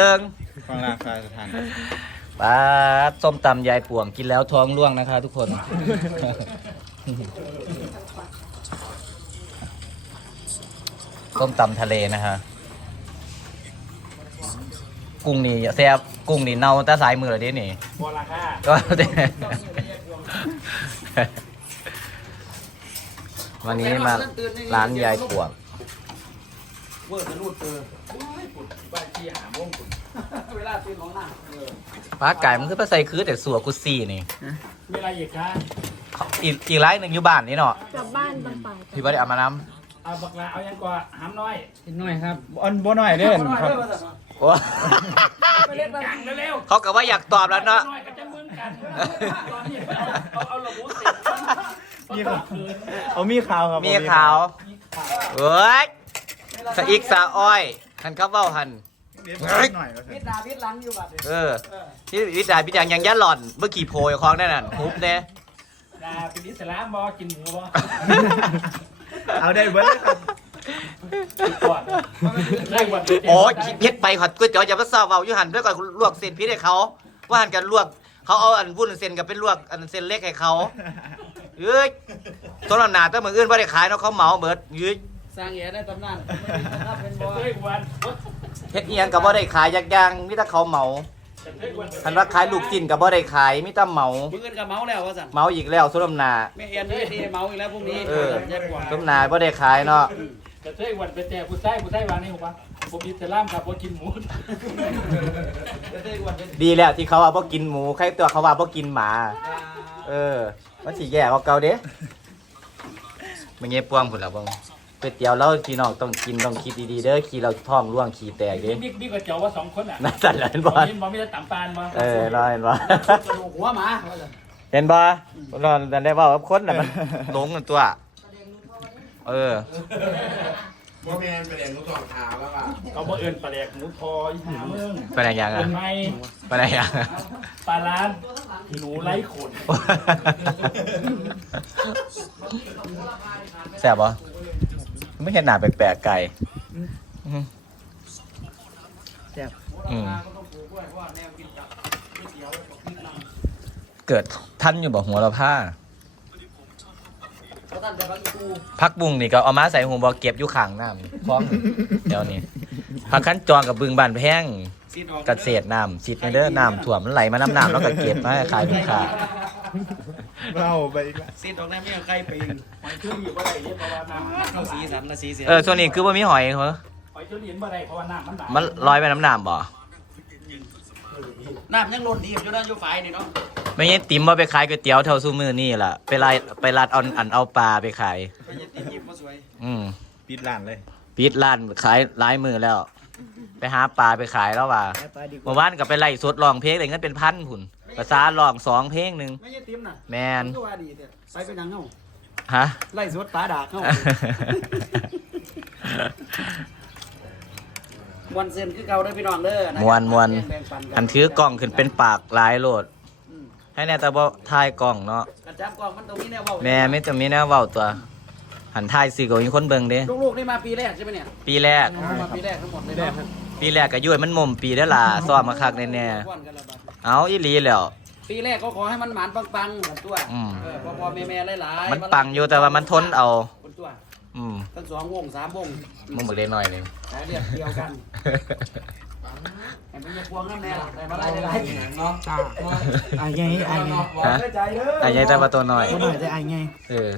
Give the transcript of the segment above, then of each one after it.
เอิงฟังราคาสถานปลาส้มตำยายป่วงกินแล้วท้องร่วงนะคะ ทุกคน ส้มตำทะเลนะฮะ กุ้งนี่แซ่บกุ้งนี่เน่าแตาสายมือเลยดินี่บอลราคาก็ได้วันนี้มาร้านยายป่วง เวอร์จะรูดเออโอ้ยปุ่นบ้านที่หาโมงปุ่นเวลาตื่นของหน้าเออปลาไก่มันคือปลาใส่คือแต่สัวกุซี่นี่เวลาอีกค่ะอีกอีกร้านหนึ่งอยู่บ้านนี่เนาะกลับบ้านบางปลายพี่ว่าได้เอามานเอาบักลาเอายังกว่าหามน้อยนิดหน่อยครับอันบ่หน่อยเด้อครับำโอ้ไปเล่นกังเร็วเขาก็ว่าอยากตอบแล้วเนาะน้อยก็จะมึนกันตอนนี้เอาเอาระบุติดมีข่าวเอามีข่าวครับมีขาวเอ้ย สะอีกสะอ้อยหันครับเว้าหัน เดี๋ยวนิดหน่อยก็พิษดาพิษลังอยู่บัดเออที่วิจารณ์พิจารณ์ยังยัดหล่อนเมื่อกี้โพยคล้องนั่นน่ะฮุบเน่ดาเป็นอิสลามบอกินหมูบ่เอาได้เบิร์ดเลยครับก่อนได้วันโอ้ยเย็ดไปขอดก๋วยเตี๋ยวจะมาซาเว้าอยู่หันด้วยก่อนลวกเส้นพิษให้เขา ว่าหันกันลวก เขาเอาอันวุ้นเส้นกับเป็นลวกอันเส้นเล็กให้เขาเอ้ยต้นหนาแต่มืออื่นว่าได้ขายเนาะเขาเหมาเบิดยืด สร้างแย่ได้ตำนานนะครับเป็นบอเฮ้ยวันเฮ็ดเอียงกับบ่ได้ขายยักอยางมีแต่เขาเหมาคันว่าขายลูกจิ้นกับบ่ได้ขายมีแต่เหมามึงเงินกับเมาแล้วว่าสั่นเหมาอีกแล้วสุดำนาไม่เอ็นด้วยดีเมาอีกแล้วพรุ่งนี้เออแยกกว่าสุดำนาบ่ได้ขายเนาะกระเทยวันไปแจกผู้ใช้ผู้ใช้วางนี่ผมว่าผมอิสลามครับผมกินหมูดีแล้วที่เขาว่าบ่กินหมูใครตัวเขาว่าบ่กินหมา เออมันสิแย่กว่าเก่าเด้มันเงี้ยป้วงพุ่นล่ะเบิ่ง ก๋วยเตี๋ยวเราพี่น้องต้องกินต้องคิดดีๆเด้อขี้เราท้องร่วงขี้แตกเด้บิ๊กบิ๊กกับเจ้าว่าสองคนอะนั่นสั่นแหละเห็นบ่มีบ่มีแต่ต่ำปานบ่เออรอเห็นบ่กระดูกหัวหมาว่าสั่นเห็นบ่รอดันได้เว้ากับคนน่ะมันหลงกันตัว เออโมแมนไปเรียนรู้สองเท้าแล้วอะเขาบ่เอิ้นปลาแดกหมูทออีหาเมืองไปไหนยังเอิ้อะนไม่ไปไหนยังปลาร้านหนูไร้ขนแซ่บปะ ไม่เห็นหน้าแปลกๆไก่อืมแซ่บอืมเกิดท่านอยู่บ่หัวเราผ้าเขาตั้งแต่พักอีกูพักบุ้งนี่ก็เอามาใส่หูบอเก็บอยู่ข้างน้ำนี่คล้องเดี๋ยวนี้พักขั้นจองกับบึงบานแพงซีดออกเกษตรน้ำสิทธิ์ในเด้อน้ำถ่วมมันไหลมาน้ำน้ำแล้วก็เก็บมาให้ขายลูกค้า เราไปอีกแล้วซีดออกได้ไม่เอาใครไปอีกหอยเชอรี่บ่ได้เรียกเพราะว่าน้ำเข้าสีสันละสีเสียเออช่วงนี้คือว่ามีหอยเหรอหอยเชอรี่บ่ได้เพราะว่าน้ำมันหนามันลอยไปน้ำน้ำบ่น้ำยังล้นดีอยู่ด้านอยู่ฝ่ายนี่เนาะไม่ใช่ติ๋มมาไปขายก๋วยเตี๋ยวเท่าซูมือนี่ล่ะไปไล่ไปรัดเอาอันเอาปลาไปขายไม่ใช่ตีนหยิบมาสวยอืมปิดร้านเลยปิดร้านขายหลายมือแล้ว ไปหาปลาไปขายแล้วว่าเมื่อวานก็ไปไล่สดลองเพลงเลยเงินเป็นพันผุน ภาษาลองสองเพลงหนึ่งไม่ใช่ติ้มน่ะแมนก็ว่าดีแต่ไปเป็นหนังเงาฮะ ไล่สวดปลาดากเงา มวนเซนคือเก่าเด้อพี่น้องเด้อนะครับมวนมวนแบ่งปักัอันถือกล่องขึ้นเป็นปากหลายโหลด อืมให้แน่แต่บ่ทายกล่องเนาะกระจับกล่องมันตรงนี้แน่เว้าแม่ไม่จะมีแน่เว้าตัว หันทายสิก็มีคนเบิ่งเด้ลูกๆนี่มาปีแรกใช่ไหมเนี่ยปีแรก มาปีแรกทั้งหมดเลยเนาะปีแรกก็ยุ่ยมันมุมปีได้อล่ะซ้อมมาคักแน่ป้อนกันละบาทๆ เอาอีหลีแล้ว ปีแรกก็ขอให้มันหมานปังๆแบบตัวอืม เออพอพอแม่แม่ๆหลายๆมันปังอยู่แต่ว่ามันทนเอา คนตัวอืมตั้งสองวงสามวงมึงบอกได้หน่อยหนึง สายเลือดเดียวกันเห็นเป็นยาพวงน้ำแน่หรอแต่มาไล่ได้หลายเนาะจ้าอายไงอายไงฮะใจเด้ออันใหญ่แต่ว่าตัวน้อยก็หน่อยจะอายไงเออ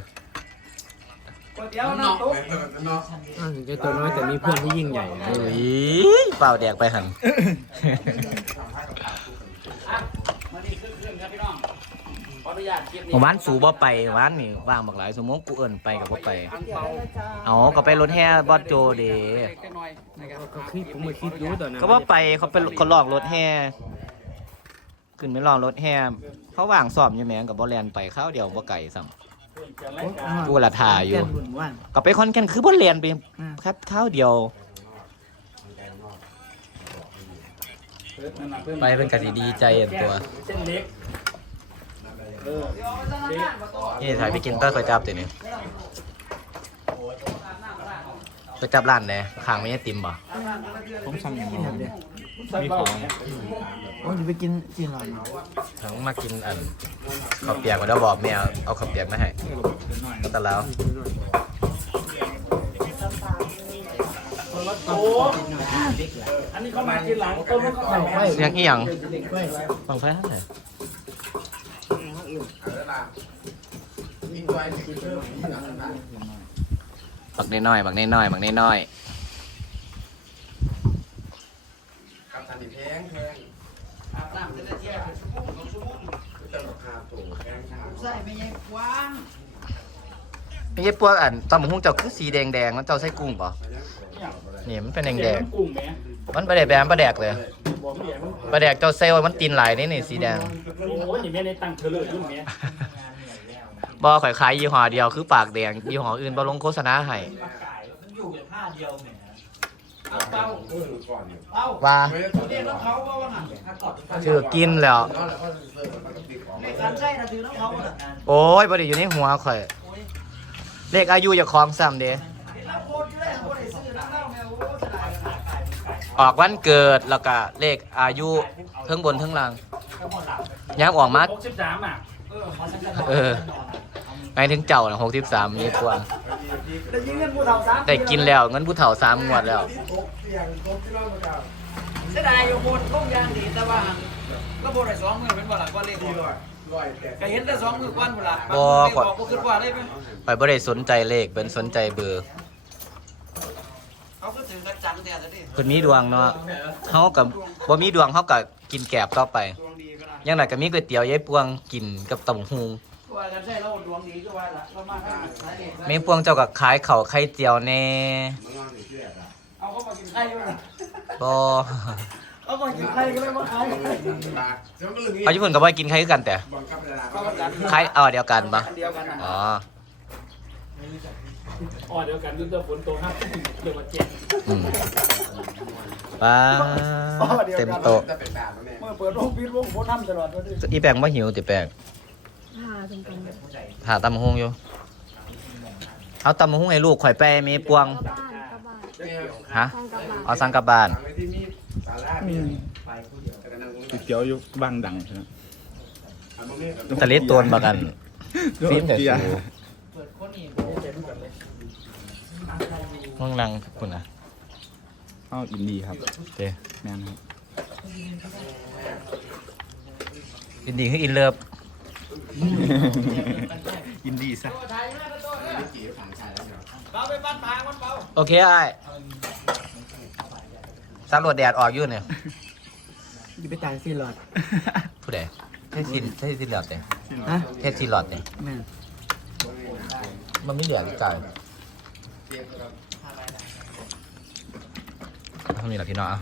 ก๋วยเตี๋ยวน้ำตุ๊กเออเนาะอ่าถึงจะตัวน้อยแต่มีเพื่อนที่ยิ่งใหญ่นะเอ้ยเปล่าแดกไปหันอะ มาดีขึ้นเครื่องครับพี่น้องขออนุญาตเก็บหมู่บ้านสูบ่ไปหมู่บ้านนี่ว่างบักหลายสมมติกูเอิ้นไปกับบ่ไปอังเปาเอาก็ไปรถแห่บอสโจเดเล็กๆน้อยๆนะครับก็คิดผมมาคิดรู้ตอนนั้นก็ว่าไปเขาไปเขาลองรถแห่ขึ้นไปลองรถแห่เขาว่างสอบอยู่แหมงกับบ่แลนไปข้าวเดียวบ่ไก่ซ้ำกูละทาอยู่เพื่อนบุญว่างก็ไปคอนแก่นคือบ่แลนไปครับข้าวเดียว ไปเป็นกะสิดีใจอันตัวเส้นเล็กเออเล็กนี่ถ่ายไปกินเต้ยก๋วยจับตัวนี้ก๋วยจับร้านไหนข้างไม่ใช่ติมบ่ผมสั่งอย่างนี้กินแบบเดียวมีของโอ้ยจะไปกินกินหรอทั้งมากินอันข้าวเปียกมาแล้วบอกแม่เอาเอาข้าวเปียกมาให้หน่อยแต่แล้วโอ้อั นนี้เขามาทีหลังต้นมันก็แหมเสียงอีหยังฟังไฟให้หน่อยมีตัวไอ้คือเชื่อผีนะบักน้อยๆบักน้อยๆบักน้อยกับทันทีแพงแพงอาบน้ำจะได้เที่ยวชั่วโมงสองชั่วโมงเจ้าราคาถูกแพงทางใส่ไม่ใช่กว้าง ๆไม่ใช่พวกอันตำบักหุ่งเจ้าคือสีแดงๆมันเจ้าใส่กุ้งป่ะนี่มันเป็นแดงกุ้งแหมๆมันประเดกแบมประแดกเลยบอกไม่เห็นประแดกเจ้าเซลล์มันตีนหลายนี่นี่สีแดง โอ้ยนี่แม่ในตังเธอเลยยุ่งแม่บอข่อยขายยี่ห้อเดียวคือปากแดงยี่ห้ออื่นบอลงโฆษณาให้อยู่แต่ผ้าเดียวเนี่ยเอาเป้าเป้าเออก่อนอยู่เป้าว่าไม่ได้เรียกน้องเขาว่าว่าหั่นถ้ากอดถือกินแล้วนอนแล้วก็เสิร์ฟมันก็ติดของในการใช้นะถือน้องเขาน่ะโอ้ยบ่ได้อยู่ในหัวข่อย เลขอายุอย่าคล้องซ้ำเด้เห็นแล้วโคตรอยู่เลยโคตรได้ซื้อน้ำเหล้าแมวโอ้จะได้ขายขายขายออกวันเกิดแล้วก็เลขอายุเทั้งบนเทั้งล่างย้ำออกมาหกสิบสามอะเออมาฉันจะนอนเออหมายถึงเจ้าน่ะหกสิบสามมีกว่าได้ยินเงินผู้เฒ่าสามได้กินแล้วเงินผู้เฒ่าสามงวดแล้วที่ตกเตียงตกที่นอนประจเสียดายอยู่โคตรคงยางดีแต่ว่าก็โบได้สองมือเป็นบ่หลักว่าเลขำที่ลอยลอยแต่ ก็เห็นแต่สองมือก้อนพุ่นล่ะบางมือเลขบอกบ่คิดว่าได้ไหมไปบ่ได้สนใจเลขเป็นสนใจเบอร์เขาก็ถึงกันจังแต่ซะดิเพิ่นมีดวงเนาะเฮากับบ่มีดวงเฮาก็กินแกบต่อไป ดวงดีก็ได้อย่างไรก็มีก๋วยเตี๋ยวยายปวงกินกับตำฮูงว่ากันใช่แล้วดวงดีก็ว่าละเรามาทางสายเอกแม่ปวงเจ้าก็ขายข้าวไข่เจียวแน่มันนอนอยู่ที่แหลอะเอาเขามากินไข่ด้วยนะบ่ เอามากินไข่ก็เลยมาขายบาทเจ้าก็ลืมงี้เอาญี่ปุ่นก็บ่ให้กินไข่คือกันแต่บังคับเวลาเข้ามากันไข่เอาเดียวกันปะอันเดียวกันนะอ๋ออ๋อเดี๋ยวกันดูเจอฝนตกครับเดี๋ยวมาเจ็บอืมป้าเต็มโต๊ะจะเป็นแบบนั้นแน่เมื่อเปิดโรงพิษโรงโพน้ำตลอดเลยอีแปงบ่หิวติแปงหาจนกันหาตำบักฮงอยู่เอาตำบักฮงให้ลูกข่อยไปแม่ปวงกลับบ้านกลับบ้าน เนี่ยฮะทางกลับบ้านเอาสั่งกลับบ้านสั่งไว้ที่มีสาระมีแต่ก็นั่งก๋วยเตี๋ยวอยู่บางดังใช่ไหมอันนี้ตะลิดโตนบักอันฟิล์มแต่เกียร์สูเปิดคนนี้มึงนั่งคุณน่ะเข้าอินดีครับเด้แม่นครับอินดีคืออินเลิฟอินดีซะ เราไปปั้นทางมันเปล่า โอเคไอ้ายสำรวจแดดออกอยู่เนี่ยจะไปตายสิหลอดผู้ใดเทสซินเทสซินหลอดเนี่ยฮะเทสซินหลอดเนี่ยแม่นมันไม่เหลือจ่ายเท่านี้แหละพี่น้องอะ